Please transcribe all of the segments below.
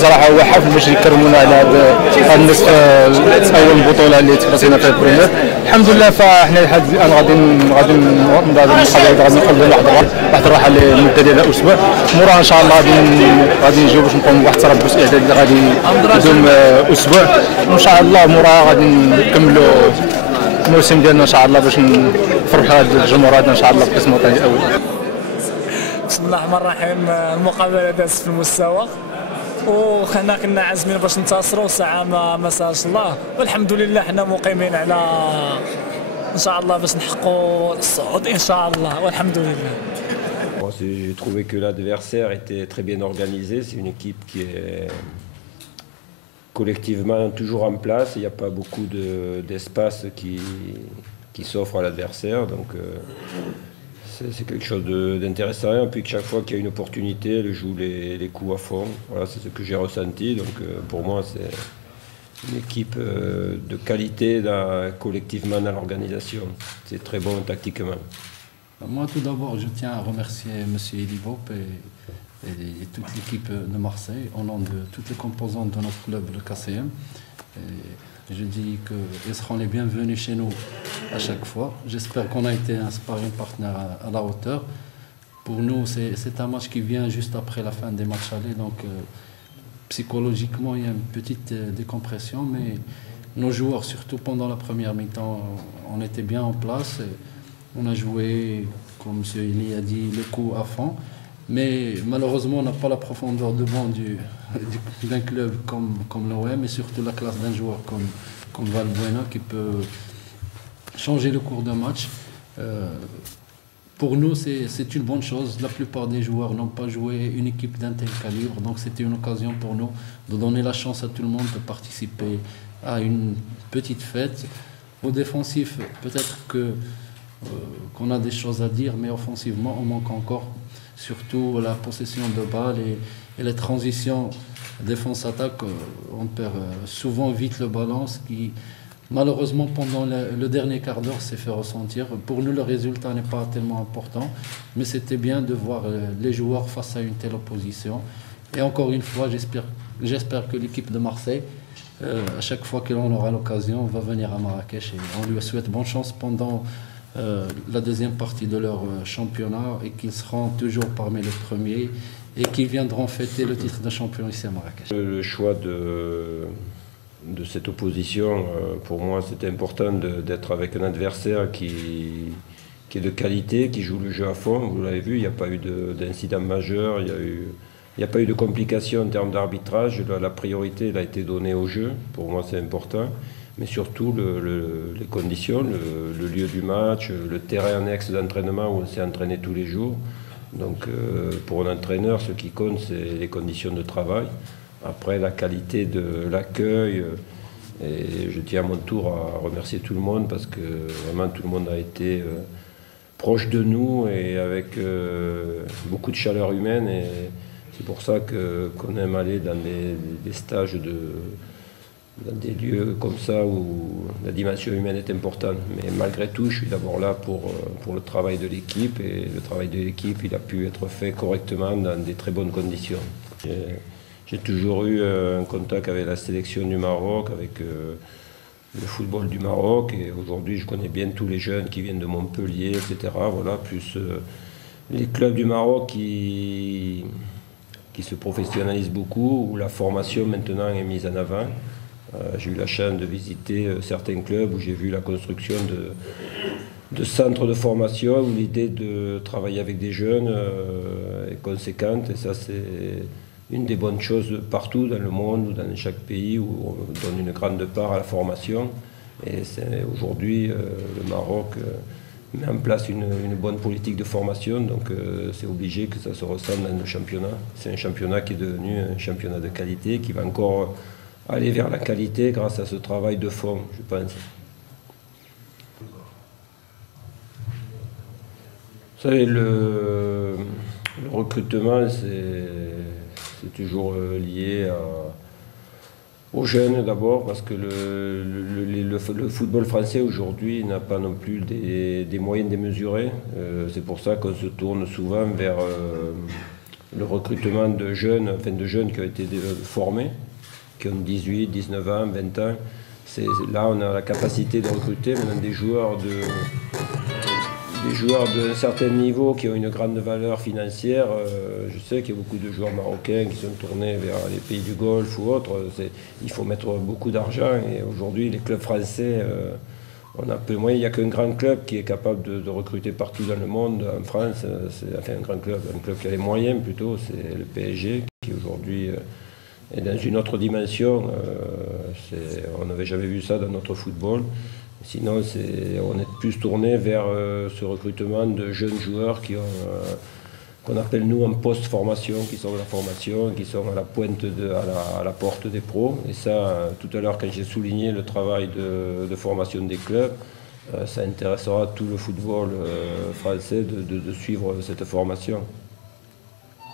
بصراحه هو حفل باش يكرمونا على هذا النصف اول بطوله اللي تفرسينا فيها البريمير. الحمد لله فاحنا لحد الان غادي نقضي واحد الراحه للمده ديال اسبوع. موراها ان شاء الله غادي نجيو باش نقوموا بواحد التربص اعدادي اللي غادي يدوم اسبوع، وان شاء الله موراها غادي نكملوا الموسم ديالنا ان شاء الله باش نفرحوا هذا الجمهور هذا ان شاء الله في القسم الوطني الاول. بسم الله الرحمن الرحيم. المقابله دازت في المستوى وحنا كنا عازمين باش ننتصروا، ساعه ما سالش الله، والحمد لله حنا مقيمين على ان شاء الله باش نحققوا الصعود ان شاء الله والحمد لله. J'ai trouvé que l'adversaire était très bien organisé. C'est une équipe qui est collectivement toujours en place. Il n'y a pas beaucoup d'espace qui s'offre à l'adversaire. Donc c'est quelque chose d'intéressant. Et puis que chaque fois qu'il y a une opportunité, elle joue les coups à fond. Voilà, c'est ce que j'ai ressenti. Donc pour moi, c'est une équipe de qualité collectivement dans l'organisation. C'est très bon tactiquement. Moi, tout d'abord, je tiens à remercier M. Elibop et toute l'équipe de Marseille, au nom de toutes les composantes de notre club, le KCM. Et je dis qu'ils seront les bienvenus chez nous à chaque fois. J'espère qu'on a été un sparring partner à la hauteur. Pour nous, c'est un match qui vient juste après la fin des matchs allés, donc psychologiquement, il y a une petite décompression, mais nos joueurs, surtout pendant la première mi-temps, on était bien en place. On a joué, comme M. Eli a dit, le coup à fond. Mais malheureusement, on n'a pas la profondeur de banc d'un club comme l'OM et surtout la classe d'un joueur comme Valbuena qui peut changer le cours d'un match. Pour nous, c'est une bonne chose. La plupart des joueurs n'ont pas joué une équipe d'un tel calibre. Donc c'était une occasion pour nous de donner la chance à tout le monde de participer à une petite fête. Au défensif, peut-être qu'on a des choses à dire, mais offensivement, on manque encore. Surtout la possession de balles et les transitions défense-attaque. On perd souvent vite le ballon, ce qui, malheureusement, pendant le dernier quart d'heure, s'est fait ressentir. Pour nous, le résultat n'est pas tellement important, mais c'était bien de voir les joueurs face à une telle opposition. Et encore une fois, j'espère que l'équipe de Marseille, à chaque fois que l'on aura l'occasion, va venir à Marrakech. Et on lui souhaite bonne chance pendant la deuxième partie de leur championnat et qu'ils seront toujours parmi les premiers et qu'ils viendront fêter le titre de champion ici à Marrakech. Le choix de cette opposition, pour moi, c'était important d'être avec un adversaire qui est de qualité, qui joue le jeu à fond. Vous l'avez vu, il n'y a pas eu d'incident majeur, il n'y a pas eu de complications en termes d'arbitrage. La priorité elle a été donnée au jeu, pour moi c'est important. Mais surtout les conditions, le lieu du match, le terrain annexe d'entraînement où on s'est entraîné tous les jours. Donc pour un entraîneur, ce qui compte, c'est les conditions de travail. Après, la qualité de l'accueil. Et je tiens à mon tour à remercier tout le monde parce que vraiment tout le monde a été proche de nous et avec beaucoup de chaleur humaine. Et c'est pour ça qu'on aime aller dans des stages dans des lieux comme ça où la dimension humaine est importante. Mais malgré tout, je suis d'abord là pour le travail de l'équipe et le travail de l'équipe, il a pu être fait correctement dans des très bonnes conditions. J'ai toujours eu un contact avec la sélection du Maroc, avec le football du Maroc et aujourd'hui je connais bien tous les jeunes qui viennent de Montpellier, etc. Voilà, plus les clubs du Maroc qui se professionnalisent beaucoup, où la formation maintenant est mise en avant. J'ai eu la chance de visiter certains clubs où j'ai vu la construction de centres de formation, où l'idée de travailler avec des jeunes est conséquente. Et ça, c'est une des bonnes choses partout dans le monde ou dans chaque pays où on donne une grande part à la formation. Et aujourd'hui, le Maroc met en place une bonne politique de formation, donc c'est obligé que ça se ressente dans le championnat. C'est un championnat qui est devenu un championnat de qualité, qui va encore aller vers la qualité grâce à ce travail de fond, je pense. Vous savez, le recrutement, c'est toujours lié aux jeunes d'abord, parce que le football français aujourd'hui n'a pas non plus des moyens démesurés. C'est pour ça qu'on se tourne souvent vers le recrutement de jeunes, de jeunes qui ont été formés, qui ont 18, 19 ans, 20 ans. Là, on a la capacité de recruter maintenant des joueurs d'un certain niveau qui ont une grande valeur financière. Je sais qu'il y a beaucoup de joueurs marocains qui sont tournés vers les pays du Golfe ou autres. Il faut mettre beaucoup d'argent et aujourd'hui, les clubs français, on a peu moins. Il n'y a qu'un grand club qui est capable de recruter partout dans le monde. En France, c'est un grand club, un club qui a les moyens plutôt, c'est le PSG qui aujourd'hui est dans une autre dimension. On n'avait jamais vu ça dans notre football. Sinon, on est plus tourné vers ce recrutement de jeunes joueurs qu'on appelle nous en post-formation, qui sont de la formation, qui sont à la pointe, à la porte des pros. Et ça, tout à l'heure, quand j'ai souligné le travail de formation des clubs, ça intéressera tout le football français de suivre cette formation.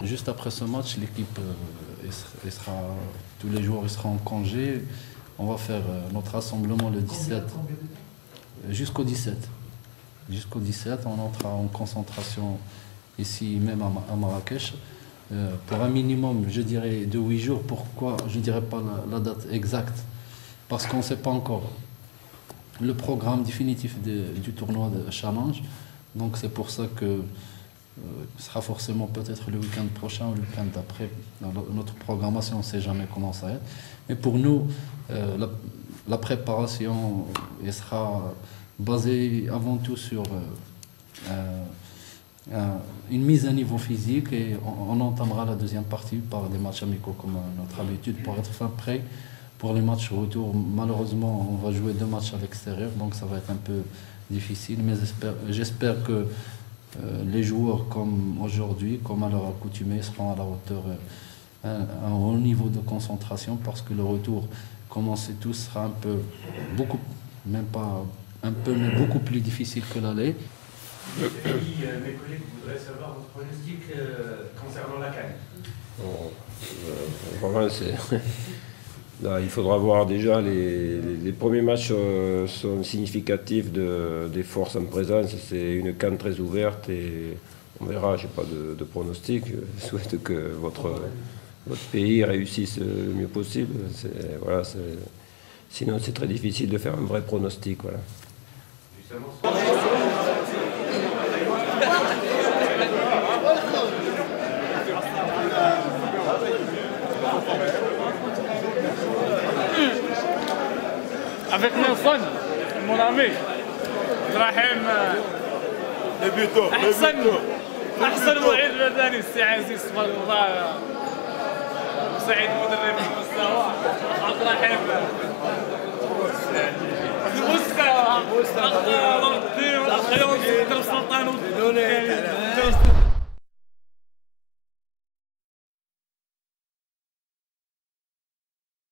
Juste après ce match, l'équipe, tous les joueurs seront en congé. On va faire notre rassemblement le 17. Jusqu'au 17. Jusqu'au 17, on entrera en concentration ici même à Marrakech pour un minimum, je dirais, de 8 jours. Pourquoi je ne dirais pas la date exacte? Parce qu'on ne sait pas encore le programme définitif du tournoi de Challenge. Donc c'est pour ça que ce sera forcément peut-être le week-end prochain ou le week-end d'après. Notre programmation, on ne sait jamais comment ça va être. Mais pour nous, la préparation sera basée avant tout sur une mise à niveau physique et on entamera la deuxième partie par des matchs amicaux comme notre habitude pour être fin prêt pour les matchs retour. Malheureusement, on va jouer 2 matchs à l'extérieur, donc ça va être un peu difficile, mais j'espère que les joueurs comme aujourd'hui, comme à leur accoutumée, seront à la hauteur, un haut niveau de concentration parce que le retour, comme on sait tous, sera un peu, beaucoup, même pas un peu, mais beaucoup plus difficile que l'aller. Mes collègues voudraient savoir votre pronostic concernant la CAN. Vraiment, là, il faudra voir déjà les premiers matchs sont significatifs des forces en présence. C'est une CAN très ouverte et on verra. Je n'ai pas de pronostic. Je souhaite que votre pays réussisse le mieux possible. Voilà, sinon, c'est très difficile de faire un vrai pronostic. Voilà. Avec Nelson, mon ami, Ibrahim, أحسن معيد مدني السي عزيز تبارك الله سعيد مدرب المستوى عبد الرحيم المستوى الدين والأخ يونس السلطان